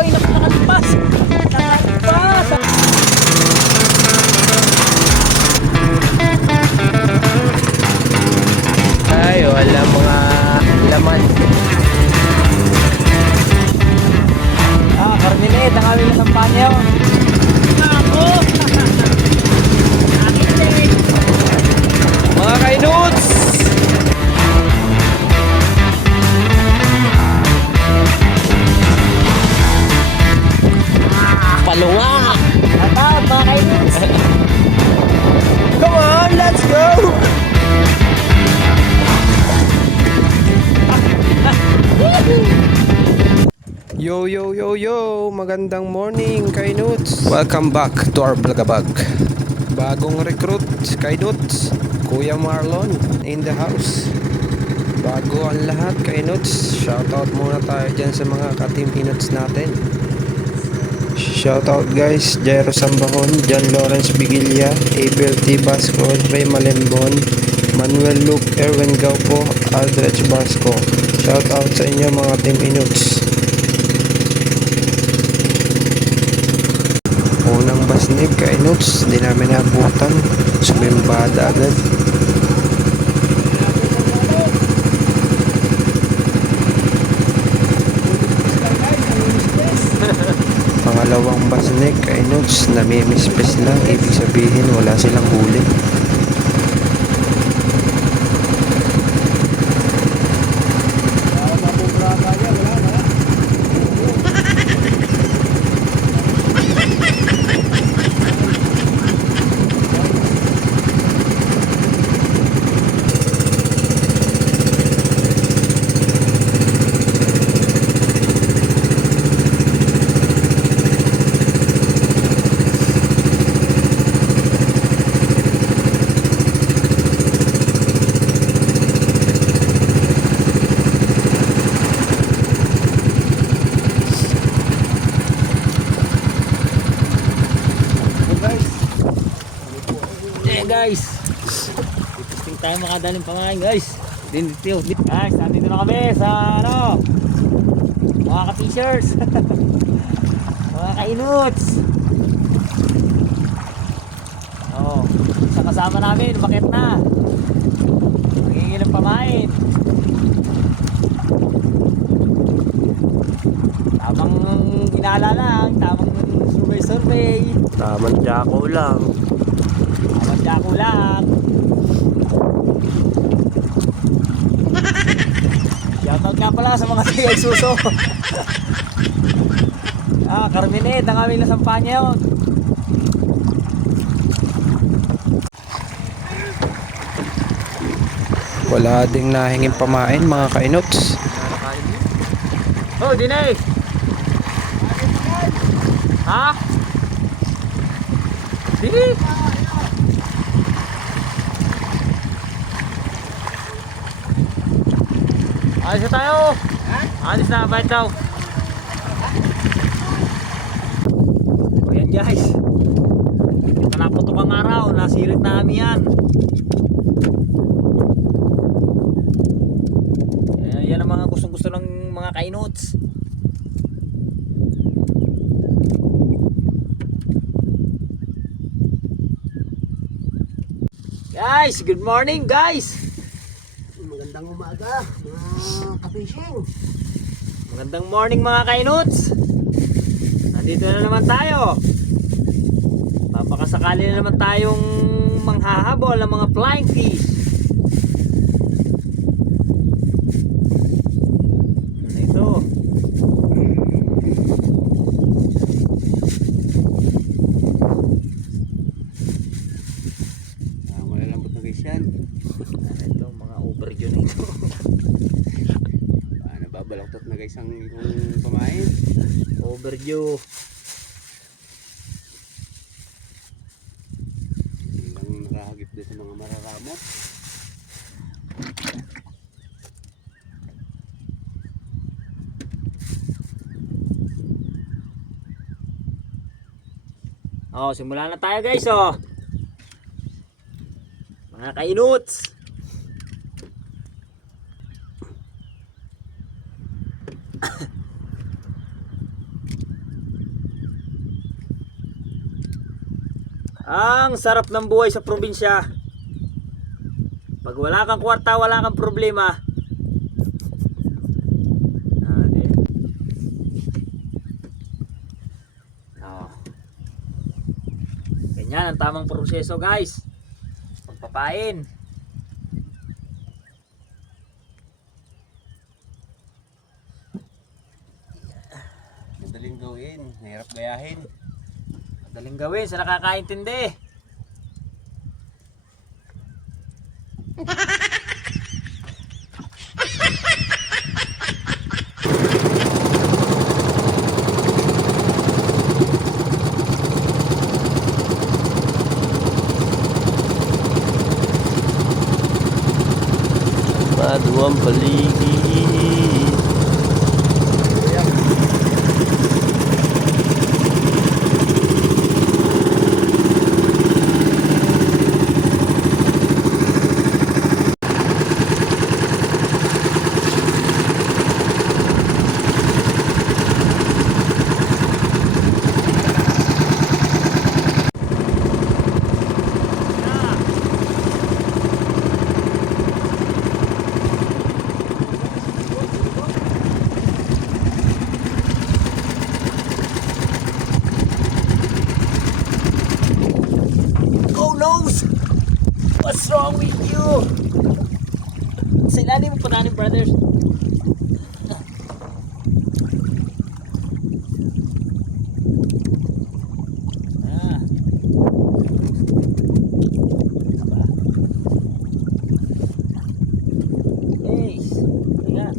Abay, nakalipas. Nakalipas. Ay, wala mga laman. Karninet, ang aming nasampanyo. Ako! Mga kainuts! Palunga! Atap, mga kainuts! Come on, let's go! Yo yo yo yo, magandang morning kainuts. Welcome back to our vlogabag. Bagong recruit kainuts, Kuya Marlon in the house. Bago ang lahat kainuts, shoutout muna tayo dyan sa mga ka-team inuts natin. Shoutout guys, Jairo Sambahon, John Lawrence Bigilla, Abel T. Basco, Ray Malembon, Manuel Luke, Erwin Gaupo, Aldrich Basco. Shoutout sa inyo mga team inuts. Unang basnig kainuts, di namin naabutan, sumimbada agad. Pangalawang basnig kainuts, namimispes lang, ibig sabihin wala silang huli. Guys, testing tayo makadaling pamain guys. Dito guys, nandito na kami sa mga ka-fishers. Mga kainuts. Sa kasama namin umakyat na, magiging ng pamain. Tamang inala lang, tamang survey, tamang jako lang. Ako lang. Shoutout nga pala sa mga tigay suso. Carmenet, ang aming nasampanyo. Wala ding nahinging pamain mga kainuts. Oh, Dinay. Ha? Dini. Alis na tayo. Alis na, bait daw. O yan guys, ito na putok ang araw, nasirit namin yan. Yan ang mga gustong gusto ng mga kainuts. Guys, good morning guys. Magandang umaga mga ka-fishing. Magandang morning mga kainuts. Nandito na naman tayo. Papakasakali na naman tayong manghahabol ng mga flying fish. Ito. Malalambot na guys yan. Ito mga overdue na ito. Nababalaktot na guys ang pamain. Overdue. Ang nakahagip doon sa mga mararamot. Simula na tayo guys mga kainuts. Ang sarap ng buhay sa probinsya. Pag wala kang kwarta, wala kang problema. Di. Oh. Ganyan ang tamang proseso, guys. Pagpapain. Madaling gawin, mahirap gayahin. Madaling gawin sa nakakaintindi. Maduang paligid. Oh no! What's wrong with you? Sa ilalim mo pa nanin, brothers. Ah. Diba? Hey, tiga.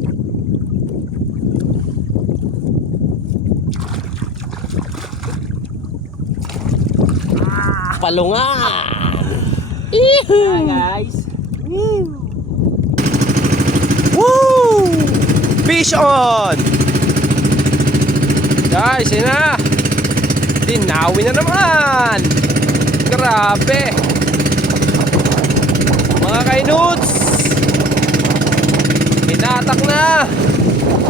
Palungan! Hi guys. Woo! Fish on! Guys, yun na! Dinawi na naman! Grabe! Mga kainuts! Hinatak na!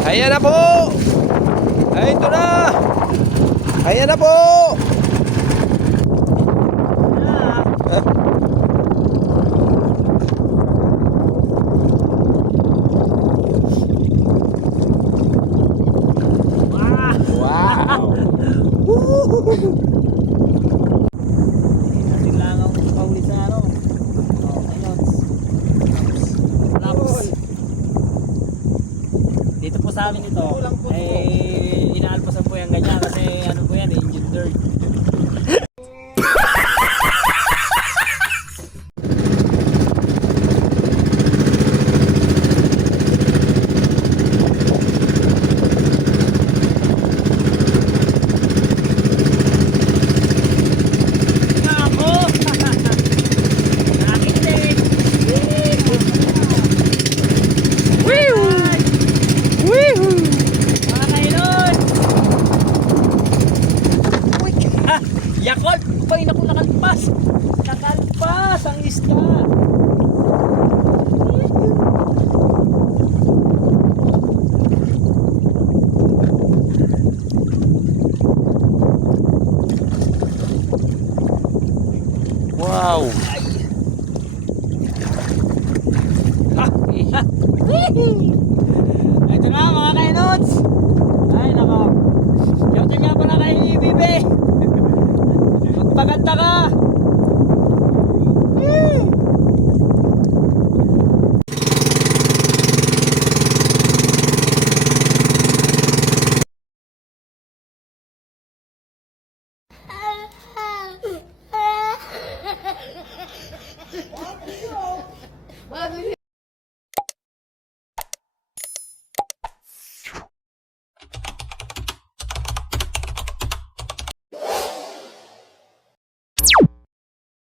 Ayan na po! Ay, ito na! Ayan na po! Wow! Natin lang ang pauli sa ano. Oh, kailots. Laps. Dito po sa amin ito. Inaalpasan po yung ganyan kasi ano po yan, engine dirt. Yakol! Pay naku, nakalpas! Nakalpas ang isda! Wow! Ito na mga kainots! Ay nako! Shoutout nga pala kay Bibi! Magpaganda ka! Mami,